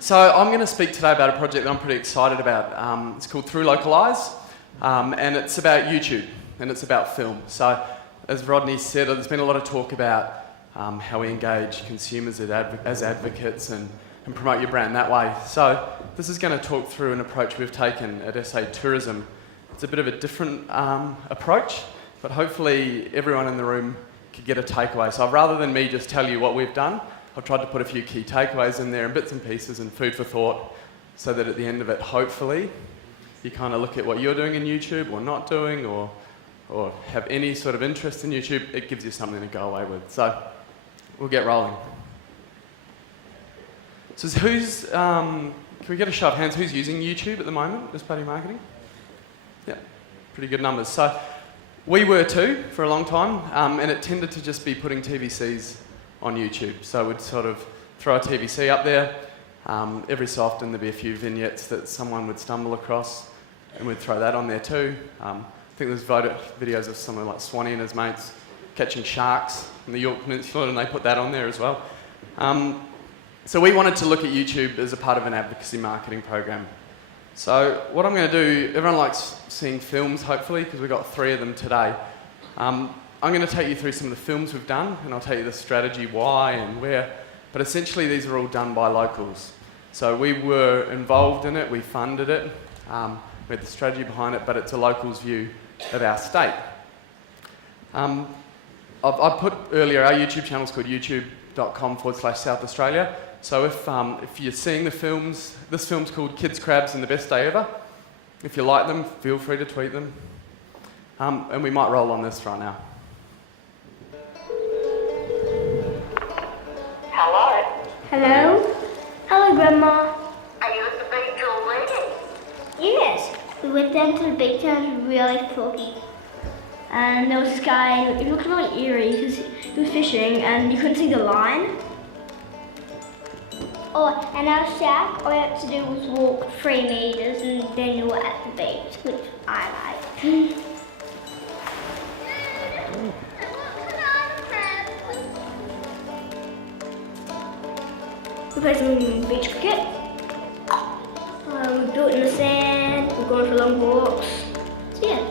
So I'm going to speak today about a project that I'm pretty excited about. It's called Through Localise, and it's about YouTube, and it's about film. So as Rodney said, there's been a lot of talk about how we engage consumers as advocates and promote your brand that way. So this is going to talk through an approach we've taken at SA Tourism. It's a bit of a different approach, but hopefully everyone in the room could get a takeaway. So rather than me just tell you what we've done, I've tried to put a few key takeaways in there and bits and pieces and food for thought, so that at the end of it, hopefully, you kind of look at what you're doing in YouTube or not doing, or have any sort of interest in YouTube. It gives you something to go away with. So we'll get rolling. So can we get a show of hands, who's using YouTube at the moment as part of your marketing? Yeah, pretty good numbers. So we were too for a long time, and it tended to just be putting TVCs on YouTube. So we'd sort of throw a TVC up there. Every so often there'd be a few vignettes that someone would stumble across, and we'd throw that on there too. I think there's videos of someone like Swanee and his mates catching sharks in the York Peninsula, and they put that on there as well. So we wanted to look at YouTube as a part of an advocacy marketing program. So what I'm going to do, everyone likes seeing films, hopefully, because we've got 3 of them today. I'm going to take you through some of the films we've done, and I'll tell you the strategy, why and where. But essentially, these are all done by locals. So we were involved in it, we funded it, we had the strategy behind it, but it's a local's view of our state. I put earlier, our YouTube channel is called youtube.com/South Australia. So if you're seeing the films, this film's called Kids, Crabs and the Best Day Ever. If you like them, feel free to tweet them. And we might roll on this right now. Hello? Hello? Hello, Grandma. Are you at the beach already? Yes. We went down to the beach and it was really foggy. And there was this guy, it looked really eerie because he was fishing and you couldn't see the line. Oh, and our shack, all we had to do was walk 3 meters and then you were at the beach, which I like. We played some beach cricket. We do it in the sand, we're going for long walks. So yeah.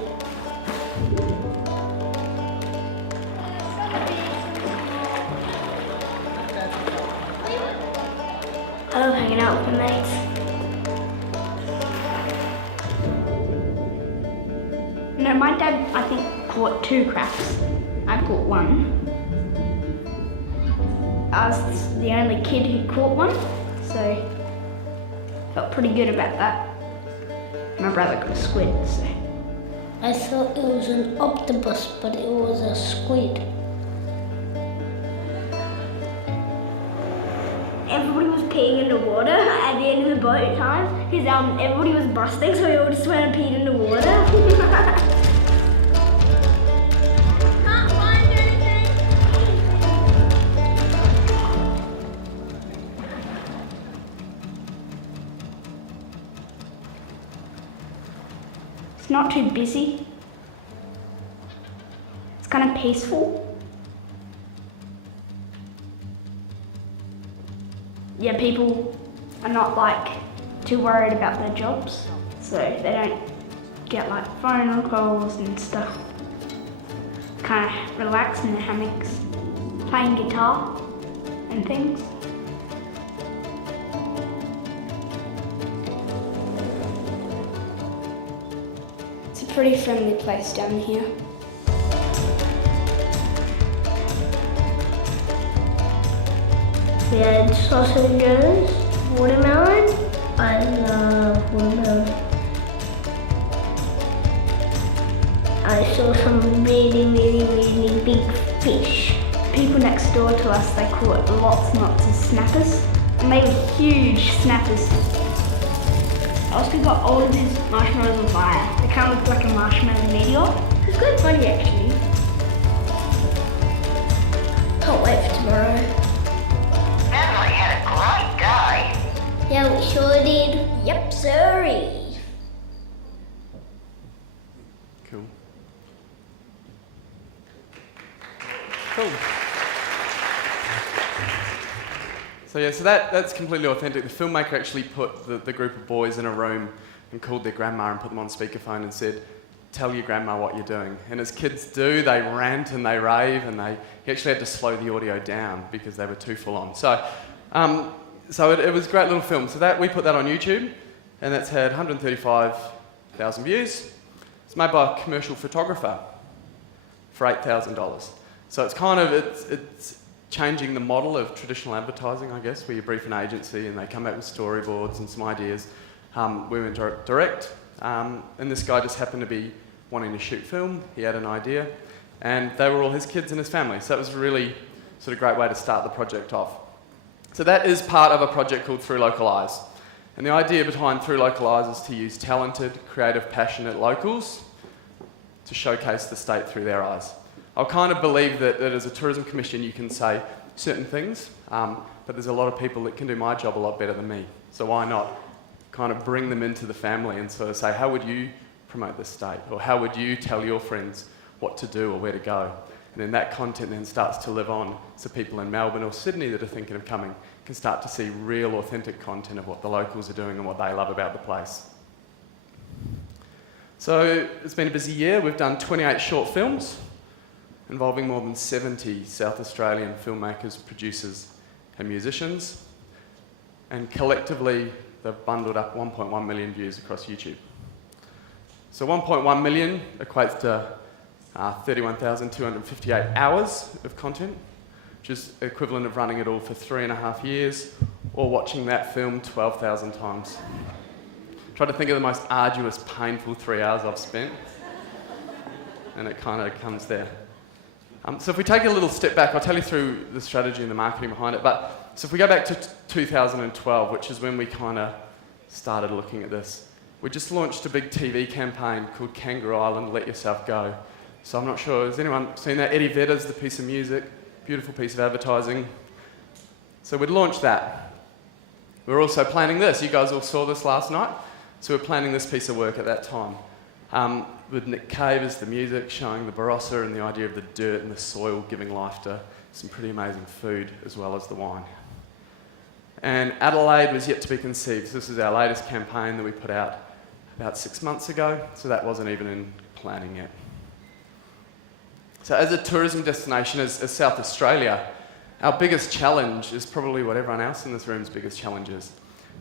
I love hanging out with my mates. No, my dad, I think, caught 2 crabs. I caught 1. I was the only kid who caught one, so felt pretty good about that. My brother got a squid, so. I thought it was an octopus, but it was a squid. Everybody was peeing in the water at the end of the boat time because everybody was busting, so we all just went and peed in the water. It's not too busy. It's kind of peaceful. Yeah, people are not too worried about their jobs, so they don't get phone calls and stuff. Kind of relax in their hammocks, playing guitar and things. It's a pretty friendly place down here. We had sausages, watermelon. I love watermelon. I saw some really big fish. People next door to us, they caught lots and lots of snappers, and they were huge snappers. I also got all of these marshmallows on fire. They kind of looked like a marshmallow meteor. It was quite funny actually. Can't wait for tomorrow. Natalie had a great day. Yeah, we sure did. Yep, sorry. Cool. Cool. So that's completely authentic. The filmmaker actually put the group of boys in a room and called their grandma and put them on speakerphone and said, "Tell your grandma what you're doing." And as kids do, they rant and they rave, and he actually had to slow the audio down because they were too full on. So it was a great little film. So that we put that on YouTube, and that's had 135,000 views. It's made by a commercial photographer for $8,000. So it's changing the model of traditional advertising, I guess, where you brief an agency and they come back with storyboards and some ideas. We went direct, and this guy just happened to be wanting to shoot film. He had an idea, and they were all his kids and his family. So that was a really sort of great way to start the project off. So that is part of a project called Through Local Eyes. And the idea behind Through Local Eyes is to use talented, creative, passionate locals to showcase the state through their eyes. I kind of believe that as a tourism commission you can say certain things, but there's a lot of people that can do my job a lot better than me. So why not kind of bring them into the family and sort of say, how would you promote the state? Or how would you tell your friends what to do or where to go? And then that content then starts to live on, so people in Melbourne or Sydney that are thinking of coming can start to see real authentic content of what the locals are doing and what they love about the place. So it's been a busy year. We've done 28 short films involving more than 70 South Australian filmmakers, producers and musicians. And collectively, they've bundled up 1.1 million views across YouTube. So 1.1 million equates to 31,258 hours of content, which is equivalent of running it all for 3.5 years, or watching that film 12,000 times. Try to think of the most arduous, painful 3 hours I've spent, and it kind of comes there. So if we take a little step back, I'll tell you through the strategy and the marketing behind it. But so if we go back to 2012, which is when we kind of started looking at this, we just launched a big TV campaign called Kangaroo Island, Let Yourself Go. So I'm not sure, has anyone seen that? Eddie Vedder's the piece of music, beautiful piece of advertising. So we'd launched that. We were also planning this. You guys all saw this last night. So we're planning this piece of work at that time. With Nick Cave as the music, showing the Barossa and the idea of the dirt and the soil giving life to some pretty amazing food as well as the wine. And Adelaide was yet to be conceived. So this is our latest campaign that we put out about 6 months ago, so that wasn't even in planning yet. So as a tourism destination, as South Australia, our biggest challenge is probably what everyone else in this room's biggest challenge is,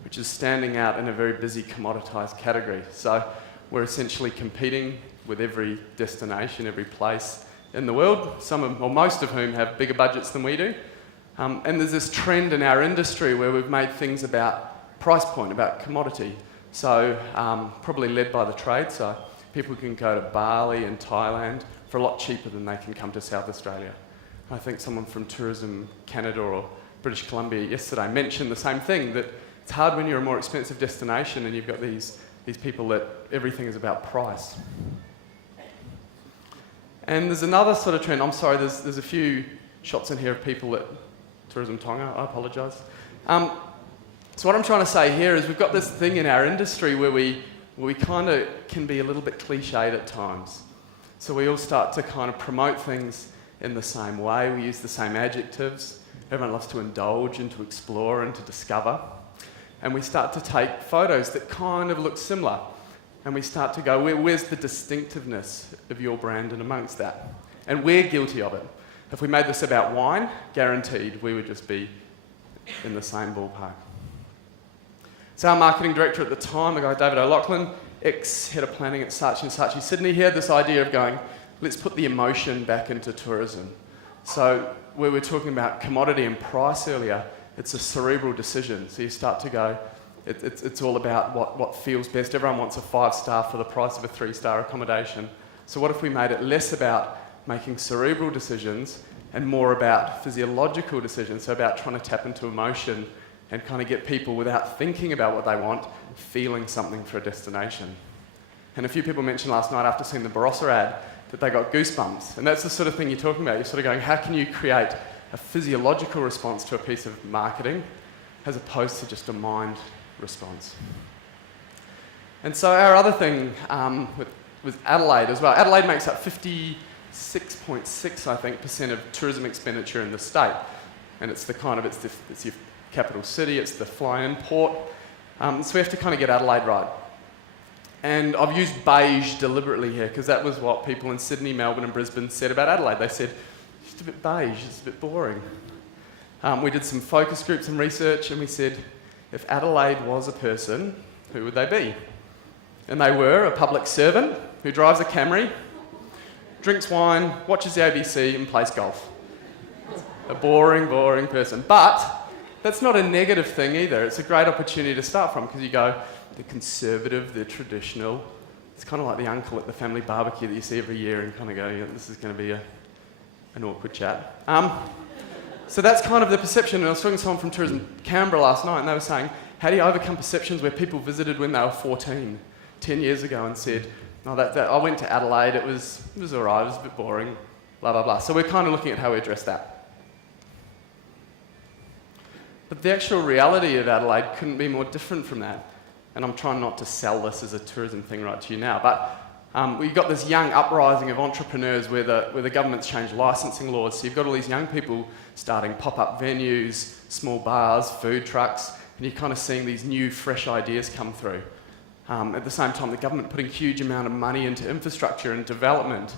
which is standing out in a very busy commoditised category. So we're essentially competing with every destination, every place in the world, most of whom have bigger budgets than we do. And there's this trend in our industry where we've made things about price point, about commodity. So probably led by the trade, so people can go to Bali and Thailand for a lot cheaper than they can come to South Australia. I think someone from Tourism Canada or British Columbia yesterday mentioned the same thing, that it's hard when you're a more expensive destination and you've got these people that everything is about price. And there's another sort of trend. I'm sorry, there's a few shots in here of people at Tourism Tonga. I apologise. So what I'm trying to say here is we've got this thing in our industry where we kind of can be a little bit cliched at times. So we all start to kind of promote things in the same way. We use the same adjectives. Everyone loves to indulge and to explore and to discover. And we start to take photos that kind of look similar. And we start to go, where's the distinctiveness of your brand and amongst that? And we're guilty of it. If we made this about wine, guaranteed we would just be in the same ballpark. So our marketing director at the time, a guy David O'Loughlin, ex-head of planning at Saatchi & Saatchi Sydney, he had this idea of going, let's put the emotion back into tourism. So where we're talking about commodity and price earlier, it's a cerebral decision. So you start to go, it's all about what feels best. Everyone wants a 5-star for the price of a 3-star accommodation. So what if we made it less about making cerebral decisions and more about physiological decisions, so about trying to tap into emotion and kind of get people, without thinking about what they want, feeling something for a destination. And a few people mentioned last night after seeing the Barossa ad that they got goosebumps. And that's the sort of thing you're talking about. You're sort of going, how can you create a physiological response to a piece of marketing as opposed to just a mind response? And so our other thing with Adelaide as well. Adelaide makes up 56.6%, I think, of tourism expenditure in the state. And it's your capital city, it's the fly-in port. So we have to kind of get Adelaide right. And I've used beige deliberately here because that was what people in Sydney, Melbourne and Brisbane said about Adelaide. They said, it's just a bit beige, it's a bit boring. We did some focus groups and research and we said, if Adelaide was a person, who would they be? And they were a public servant who drives a Camry, drinks wine, watches the ABC and plays golf. A boring, boring person. But that's not a negative thing either. It's a great opportunity to start from because you go, the conservative, the traditional. It's kind of like the uncle at the family barbecue that you see every year and kind of go, yeah, this is going to be an awkward chat. So that's kind of the perception. And I was talking to someone from Tourism Canberra last night and they were saying, how do you overcome perceptions where people visited when they were 14, 10 years ago and said, no, I went to Adelaide, it was all right, it was a bit boring, blah, blah, blah. So we're kind of looking at how we address that. But the actual reality of Adelaide couldn't be more different from that. And I'm trying not to sell this as a tourism thing right to you now, but we've got this young uprising of entrepreneurs where the government's changed licensing laws. So you've got all these young people starting pop-up venues, small bars, food trucks, and you're kind of seeing these new, fresh ideas come through. At the same time, the government putting huge amount of money into infrastructure and development.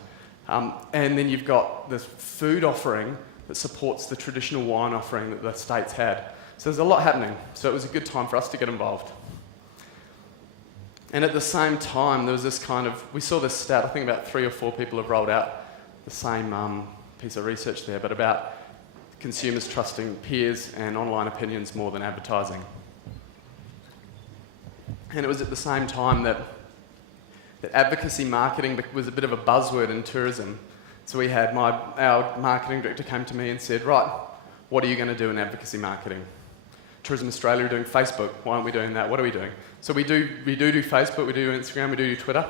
And then you've got this food offering that supports the traditional wine offering that the states had. So there's a lot happening. So it was a good time for us to get involved. And at the same time, there was this we saw this stat, I think about 3 or 4 people have rolled out the same piece of research there, but about consumers trusting peers and online opinions more than advertising. And it was at the same time that advocacy marketing was a bit of a buzzword in tourism. So we had our marketing director came to me and said, right, what are you going to do in advocacy marketing? Tourism Australia are doing Facebook, why aren't we doing that? What are we doing? So we do Facebook, we do Instagram, we do Twitter.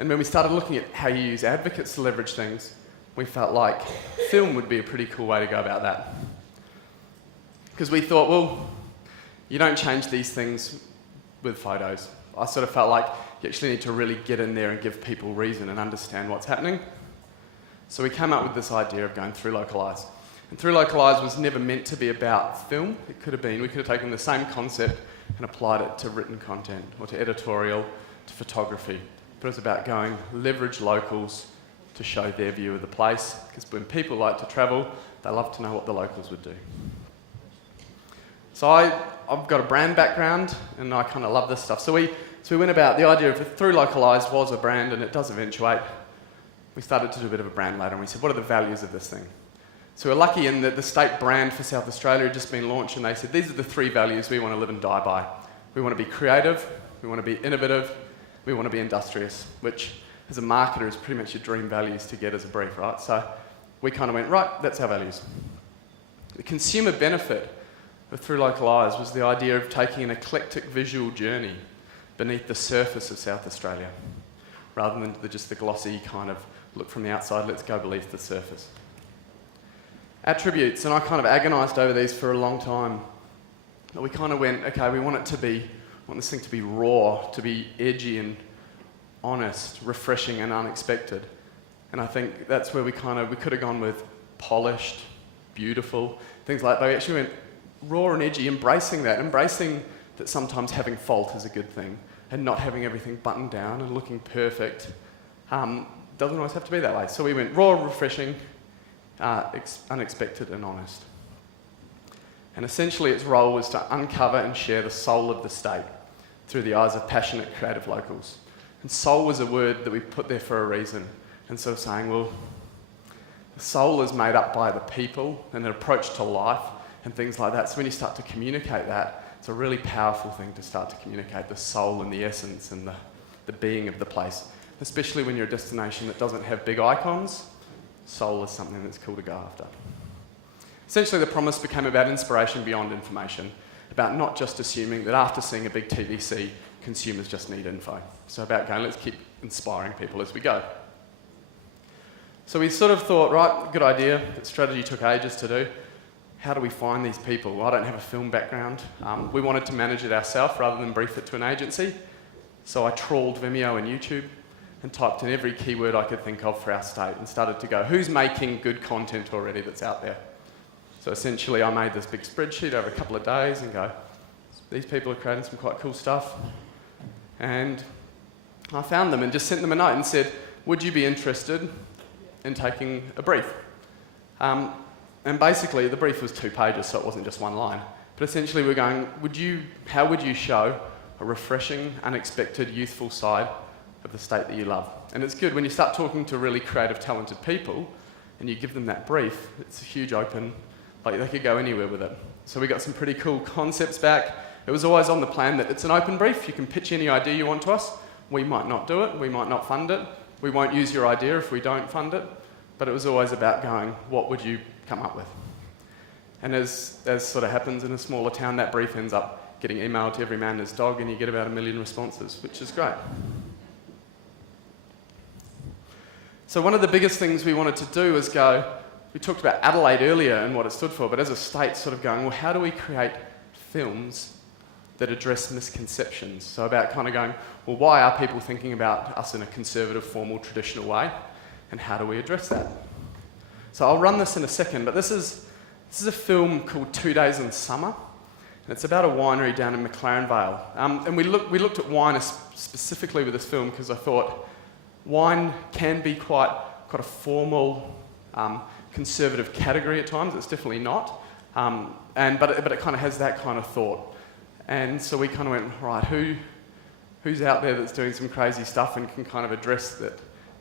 And when we started looking at how you use advocates to leverage things, we felt like film would be a pretty cool way to go about that. Because we thought, well, you don't change these things with photos. I sort of felt like you actually need to really get in there and give people reason and understand what's happening. So we came up with this idea of going through localise. And through localise was never meant to be about film. It could have been, we could have taken the same concept and applied it to written content or to editorial, to photography. But it was about going, leverage locals to show their view of the place. Because when people like to travel, they love to know what the locals would do. So I've got a brand background and I kind of love this stuff. So we went about the idea of through localise was a brand and it does eventuate. We started to do a bit of a brand later and we said, what are the values of this thing? So we're lucky in that the state brand for South Australia had just been launched and they said, these are the 3 values we want to live and die by. We want to be creative, we want to be innovative, we want to be industrious, which as a marketer is pretty much your dream values to get as a brief, right? So we kind of went, right, that's our values. The consumer benefit of Through Localise was the idea of taking an eclectic visual journey beneath the surface of South Australia, rather than just the glossy kind of look from the outside, let's go beneath the surface. Attributes, and I kind of agonised over these for a long time. But we kind of went, okay, we want this thing to be raw, to be edgy and honest, refreshing and unexpected. And I think that's where we could have gone with polished, beautiful, things like that. But we actually went raw and edgy, embracing that sometimes having fault is a good thing and not having everything buttoned down and looking perfect doesn't always have to be that way. So we went raw, refreshing, unexpected and honest. And essentially its role was to uncover and share the soul of the state through the eyes of passionate creative locals. And soul was a word that we put there for a reason. And sort of saying, well, the soul is made up by the people and an approach to life and things like that. So when you start to communicate that, it's a really powerful thing to start to communicate the soul and the essence and the being of the place. Especially when you're a destination that doesn't have big icons, soul is something that's cool to go after. Essentially, the promise became about inspiration beyond information, about not just assuming that after seeing a big TVC, consumers just need info. So about going, let's keep inspiring people as we go. So we sort of thought, right, good idea, that strategy took ages to do. How do we find these people? Well, I don't have a film background. We wanted to manage it ourselves rather than brief it to an agency. So I trawled Vimeo and YouTube and typed in every keyword I could think of for our state and started to go, who's making good content already that's out there? So So essentially I made this big spreadsheet over a couple of days and go, these people are creating some quite cool stuff. And I found them and just sent them a note and said, would you be interested in taking a brief? And basically the brief was 2 pages, so it wasn't just 1 line. But essentially we're going, how would you show a refreshing, unexpected, youthful side of the state that you love? And it's good when you start talking to really creative, talented people and you give them that brief, it's a huge open, like they could go anywhere with it. So we got some pretty cool concepts back. It was always on the plan that it's an open brief, you can pitch any idea you want to us. We might not do it, we might not fund it, we won't use your idea if we don't fund it, but it was always about going, what would you come up with? And as sort of happens in a smaller town, that brief ends up getting emailed to every man and his dog and you get about 1 million responses, which is great. So one of the biggest things we wanted to do was we talked about Adelaide earlier and what it stood for, but as a state sort of going, well, how do we create films that address misconceptions? So about kind of going, well, why are people thinking about us in a conservative, formal, traditional way? And how do we address that? So I'll run this in a second, but this is a film called 2 Days in Summer. And it's about a winery down in McLaren Vale. And we looked at wine specifically with this film because I thought wine can be quite a formal, conservative category at times. It's definitely not. But it kind of has that kind of thought. And so we kind of went, right, who's out there that's doing some crazy stuff and can kind of address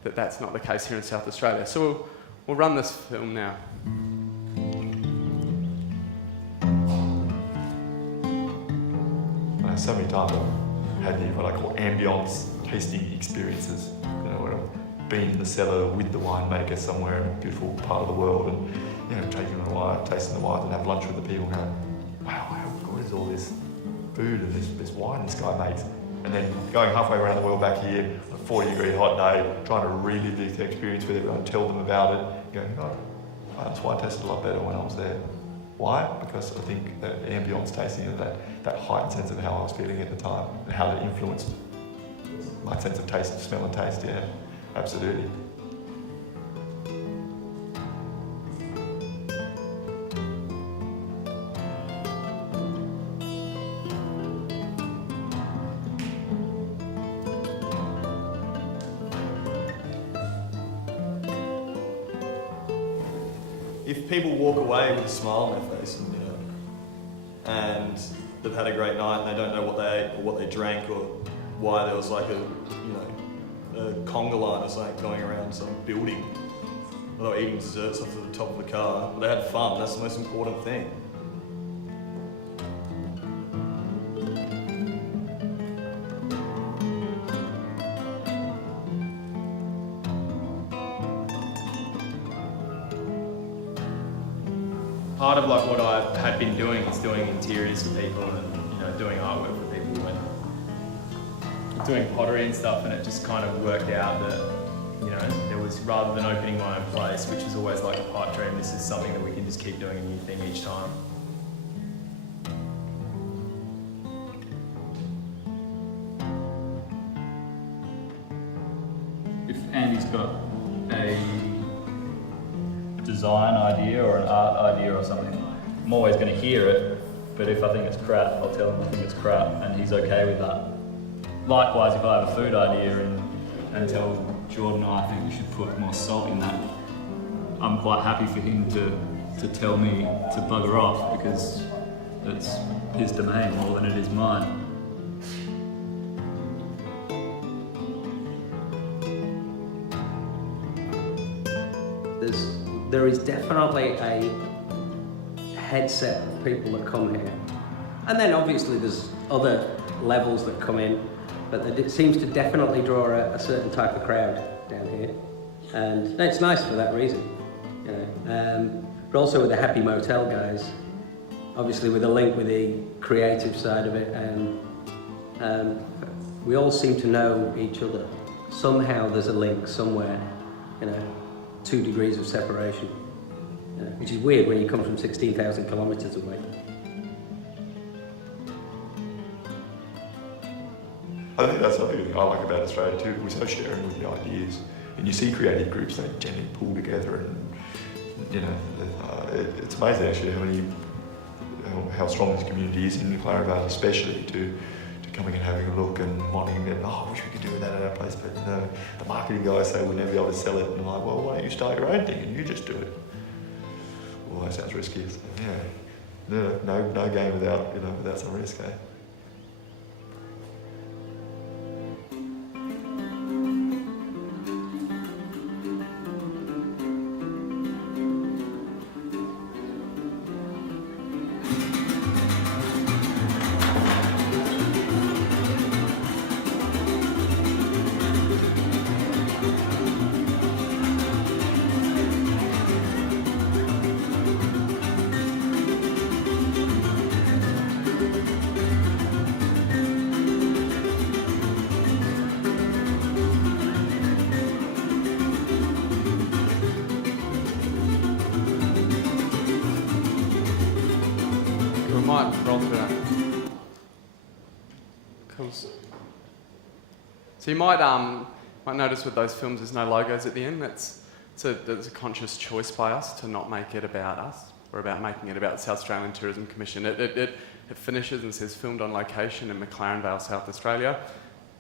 that's not the case here in South Australia. So we'll run this film now. So many times I've had what I call ambience tasting experiences. You know, where I've been in the cellar with the winemaker somewhere in a beautiful part of the world and, you know, taking the wine, tasting the wine and have lunch with the people going, wow, how good is all this food and this wine this guy makes? And then going halfway around the world back here, on a 40-degree hot day, trying to relive the experience with everyone, tell them about it, going, oh, this wine tasted a lot better when I was there. Why? Because I think that ambience tasting and that heightened sense of how I was feeling at the time and how that influenced my sense of taste, smell and taste, yeah, absolutely. If people walk away with a smile on their face, you know, and they've had a great night and they don't know what they ate or what they drank or why there was like a conga line or something going around some building, or they were eating desserts off the top of the car, but they had fun. That's the most important thing. Part of like what I had been doing is doing interiors for people and, you know, doing artwork for people and doing pottery and stuff, and it just kind of worked out that, you know, there was, rather than opening my own place, which is always like a pipe dream, this is something that we can just keep doing a new thing each time. If Andy's got a design idea or an art idea or something, I'm always going to hear it, but if I think it's crap, I'll tell him I think it's crap, and he's okay with that. Likewise, if I have a food idea and tell Jordan, I think we should put more salt in that, I'm quite happy for him to tell me to bugger off, because it's his domain more than it is mine. There is definitely a headset of people that come here. And then obviously there's other levels that come in, but it seems to definitely draw a certain type of crowd down here. And it's nice for that reason, you know. But also with the Happy Motel guys, obviously with a link with the creative side of it, and we all seem to know each other. Somehow there's a link somewhere, you know. 2 degrees of separation, which is weird when you come from 16,000 kilometres away. I think that's something I like about Australia too. We're so sharing with the ideas, and you see creative groups that generally pull together and you know, it's amazing actually how strong this community is in McLaren Valley, especially to coming and having a look and wanting that, oh, I wish we could do that at our place, but no, the marketing guys say we'll never be able to sell it. And I'm like, well, why don't you start your own thing and you just do it? Well, that sounds risky. So, yeah, no game without some risk, eh? Might roll through that. Cool. So you might notice with those films there's no logos at the end. It's a conscious choice by us to not make it about us or about making it about the South Australian Tourism Commission. It finishes and says filmed on location in McLaren Vale, South Australia,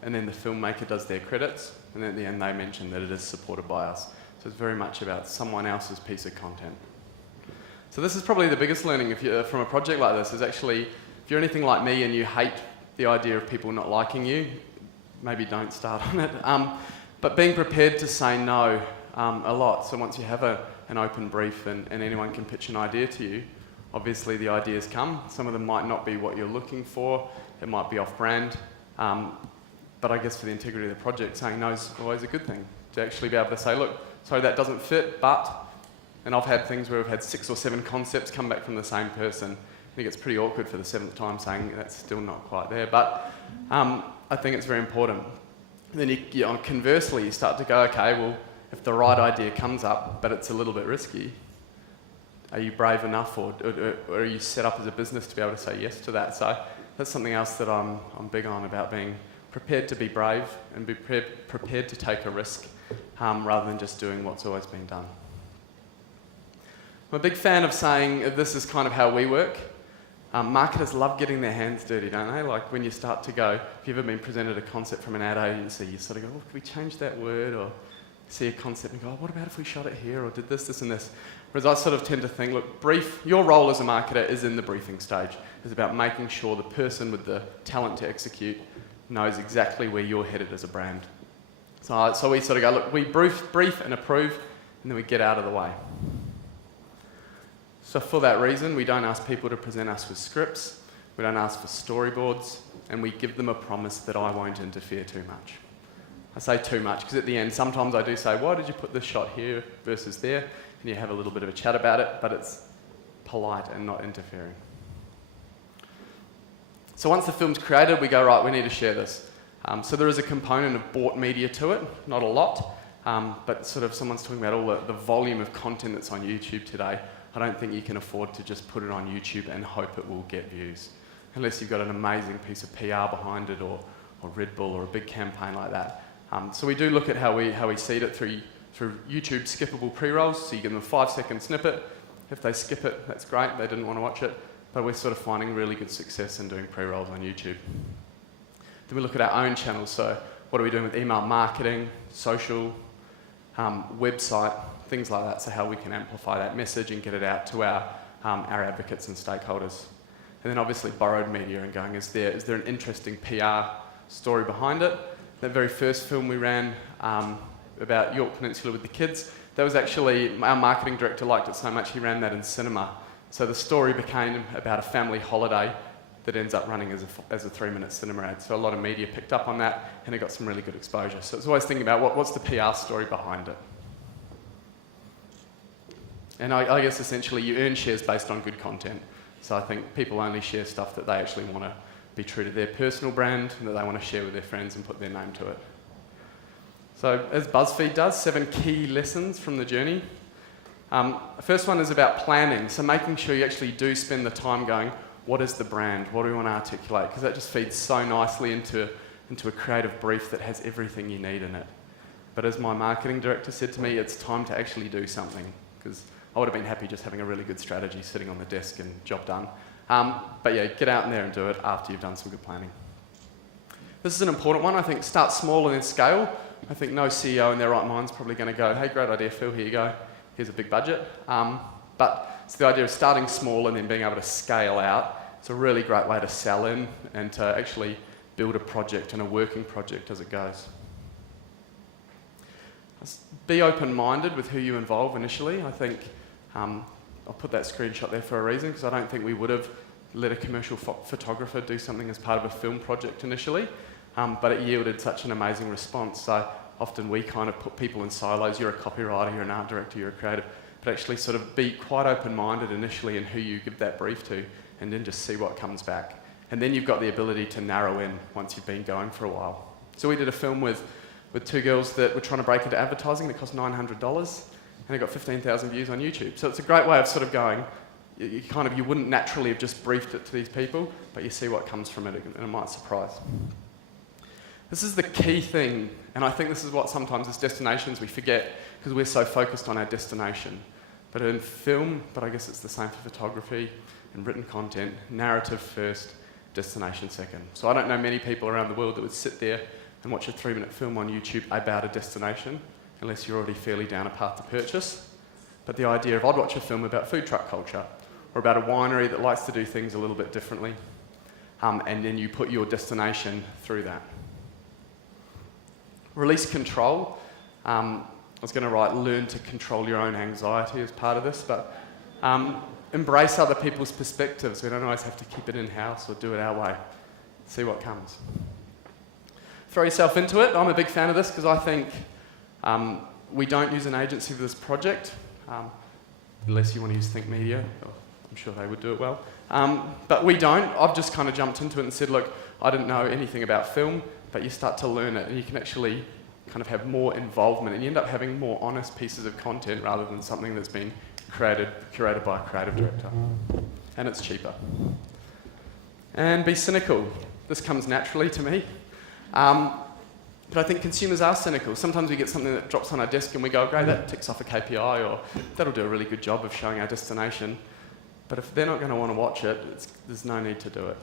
and then the filmmaker does their credits, and then at the end they mention that it is supported by us. So it's very much about someone else's piece of content. So this is probably the biggest learning from a project like this, is actually, if you're anything like me and you hate the idea of people not liking you, maybe don't start on it. But being prepared to say no a lot. So once you have an open brief and anyone can pitch an idea to you, obviously the ideas come. Some of them might not be what you're looking for. It might be off-brand. But I guess for the integrity of the project, saying no is always a good thing. To actually be able to say, look, sorry, that doesn't fit, but... And I've had things where we've had 6 or 7 concepts come back from the same person. I think it's pretty awkward for the 7th time saying that's still not quite there. But I think it's very important. And then conversely, you start to go, okay, well, if the right idea comes up, but it's a little bit risky, are you brave enough or are you set up as a business to be able to say yes to that? So that's something else that I'm big on, about being prepared to be brave and be prepared to take a risk rather than just doing what's always been done. I'm a big fan of saying this is kind of how we work. Marketers love getting their hands dirty, don't they? Like when you start to go, if you've ever been presented a concept from an ad agency, you sort of go, oh, could we change that word? Or see a concept and go, oh, what about if we shot it here or did this, and this? Whereas I sort of tend to think, look, your role as a marketer is in the briefing stage. It's about making sure the person with the talent to execute knows exactly where you're headed as a brand. So we sort of go, look, we brief and approve, and then we get out of the way. So for that reason, we don't ask people to present us with scripts, we don't ask for storyboards, and we give them a promise that I won't interfere too much. I say too much because at the end, sometimes I do say, why did you put this shot here versus there? And you have a little bit of a chat about it, but it's polite and not interfering. So once the film's created, we go, right, we need to share this. So there is a component of bought media to it, not a lot, but sort of someone's talking about all the volume of content that's on YouTube today. I don't think you can afford to just put it on YouTube and hope it will get views, unless you've got an amazing piece of PR behind it, or Red Bull, or a big campaign like that. So we do look at how we seed it through YouTube skippable pre-rolls, so you give them a 5-second snippet. If they skip it, that's great, they didn't want to watch it, but we're sort of finding really good success in doing pre-rolls on YouTube. Then we look at our own channels, so what are we doing with email marketing, social, website, things like that, so how we can amplify that message and get it out to our advocates and stakeholders. And then obviously borrowed media and going, is there an interesting PR story behind it? That very first film we ran about York Peninsula with the kids, that was actually, our marketing director liked it so much he ran that in cinema. So the story became about a family holiday that ends up running as a 3-minute cinema ad. So a lot of media picked up on that and it got some really good exposure. So it's always thinking about what's the PR story behind it. And I guess essentially you earn shares based on good content. So I think people only share stuff that they actually want to be true to their personal brand and that they want to share with their friends and put their name to it. So as BuzzFeed does, 7 key lessons from the journey. The first one is about planning. So making sure you actually do spend the time going, what is the brand? What do we want to articulate? Because that just feeds so nicely into a creative brief that has everything you need in it. But as my marketing director said to me, it's time to actually do something. Because I would have been happy just having a really good strategy sitting on the desk and job done. But yeah, get out in there and do it after you've done some good planning. This is an important one. I think start small and then scale. I think no CEO in their right mind is probably going to go, hey, great idea, Phil, here you go. Here's a big budget. But it's the idea of starting small and then being able to scale out. It's a really great way to sell in and to actually build a project and a working project as it goes. Be open-minded with who you involve initially. I think I'll put that screenshot there for a reason, because I don't think we would have let a commercial photographer do something as part of a film project initially, but it yielded such an amazing response. So often we kind of put people in silos. You're a copywriter, you're an art director, you're a creative, but actually sort of be quite open-minded initially in who you give that brief to, and then just see what comes back. And then you've got the ability to narrow in once you've been going for a while. So we did a film with two girls that were trying to break into advertising that cost $900, and it got 15,000 views on YouTube. So it's a great way of sort of going, you wouldn't naturally have just briefed it to these people, but you see what comes from it, and it might surprise. This is the key thing, and I think this is what sometimes as destinations we forget, because we're so focused on our destination. But in film, but I guess it's the same for photography and written content, narrative first, destination second. So I don't know many people around the world that would sit there and watch a 3-minute film on YouTube about a destination, unless you're already fairly down a path to purchase. But the idea of I'd watch a film about food truck culture, or about a winery that likes to do things a little bit differently, and then you put your destination through that. Release control. I was going to write learn to control your own anxiety as part of this, but embrace other people's perspectives. We don't always have to keep it in-house or do it our way. See what comes. Throw yourself into it. I'm a big fan of this because I think we don't use an agency for this project, unless you want to use Think Media. I'm sure they would do it well. But we don't. I've just kind of jumped into it and said, look, I didn't know anything about film, but you start to learn it and you can actually kind of have more involvement, and you end up having more honest pieces of content rather than something that's been curated by a creative director. And it's cheaper. And be cynical. This comes naturally to me. But I think consumers are cynical. Sometimes we get something that drops on our desk and we go, great, that ticks off a KPI, or that'll do a really good job of showing our destination. But if they're not going to want to watch it, there's no need to do it.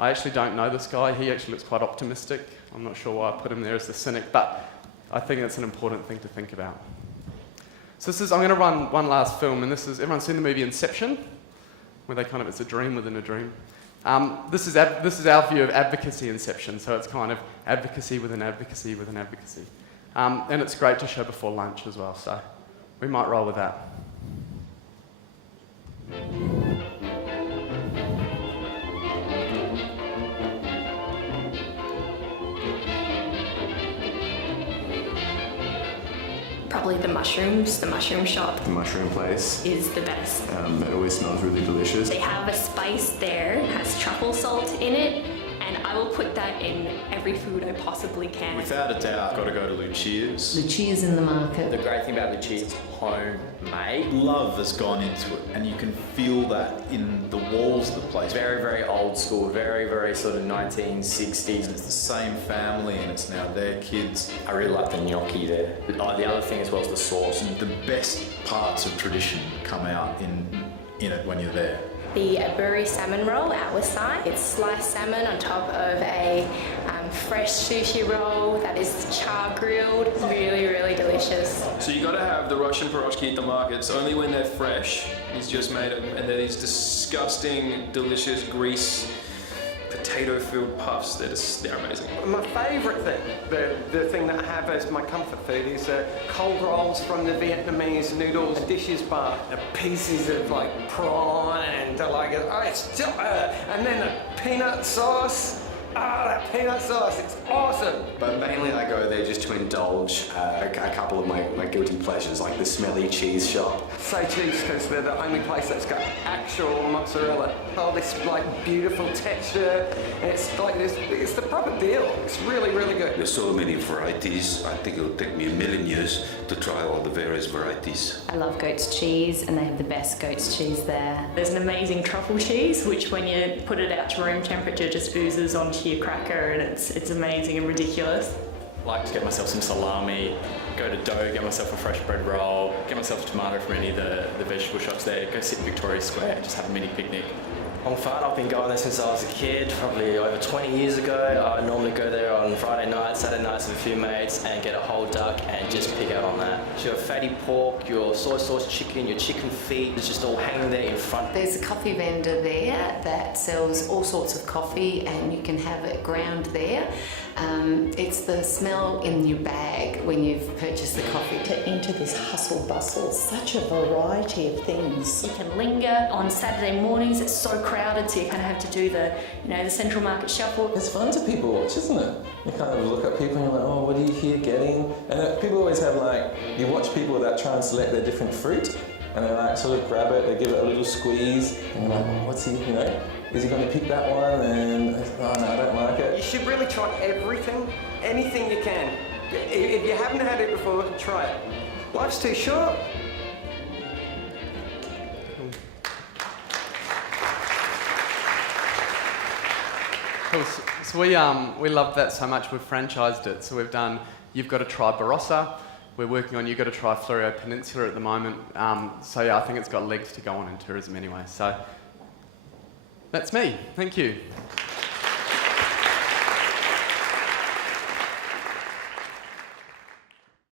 I actually don't know this guy. He actually looks quite optimistic. I'm not sure why I put him there as the cynic, but I think that's an important thing to think about. So I'm going to run one last film, and everyone's seen the movie Inception, where it's a dream within a dream. This is our view of advocacy inception, so it's kind of advocacy within advocacy within advocacy. And it's great to show before lunch as well, so we might roll with that. Probably the mushrooms, the mushroom shop. The mushroom place is the best. It always smells really delicious. They have a spice there, it has truffle salt in it, and I will put that in every food I possibly can. Without a doubt, got to go to Lucia's. Lucia's in the market. The great thing about Lucia's is homemade. Love has gone into it, and you can feel that in the walls of the place. Very, very old school, very, very sort of 1960s. It's the same family, and it's now their kids. I really like the gnocchi there. The other thing as well is the sauce. And the best parts of tradition come out in it when you're there. The Aburi salmon roll, our side. It's sliced salmon on top of a fresh sushi roll that is char grilled. Really, really delicious. So you got to have the Russian pierogi at the markets only when they're fresh. He's just made them, and they're these disgusting, delicious grease potato-filled puffs. They're amazing. My favourite thing, the thing that I have as my comfort food is cold rolls from the Vietnamese noodles dishes bar. The pieces of prawn and and then the peanut sauce. That peanut sauce, it's awesome. But mainly I go there just to indulge a couple of my guilty pleasures, like the smelly cheese shop. Say cheese because they're the only place that's got actual mozzarella. Oh, this beautiful texture. It's it's the proper deal. It's really, really good. There's so many varieties. I think it'll take me a million years to try all the various varieties. I love goat's cheese, and they have the best goat's cheese there. There's an amazing truffle cheese, which when you put it out to room temperature just oozes onto your cracker, and it's amazing and ridiculous. I like to get myself some salami, go go to Dough, get myself a fresh bread roll, get myself a tomato from any of the vegetable shops there, go sit in Victoria Square, just have a mini picnic. I'm fun. I've been going there since I was a kid, probably over 20 years ago. I normally go there on Friday nights, Saturday nights with a few mates and get a whole duck and just pick out on that. Your fatty pork, your soy sauce chicken, your chicken feet, it's just all hanging there in front. There's a coffee vendor there that sells all sorts of coffee and you can have it ground there. It's the smell in your bag when you've purchased the coffee. Into this hustle bustle, such a variety of things. You can linger on Saturday mornings. It's so crowded, so you kind of have to do the Central Market shuffle. It's fun to people watch, isn't it? You kind of look at people and you're like, oh, what are you here getting? And people always have you watch people that try and select their different fruit, and they sort of grab it, they give it a little squeeze, and you're like, oh, what's he, is he going to pick that one? And oh no, I don't like it. You should really try everything, anything you can. If you haven't had it before, try it. Life's too short. Cool. So we loved that so much, we've franchised it. So we've done You've Got to Try Barossa. We're working on You've Got to Try Fleurieu Peninsula at the moment. So yeah, I think it's got legs to go on in tourism anyway. So that's me. Thank you.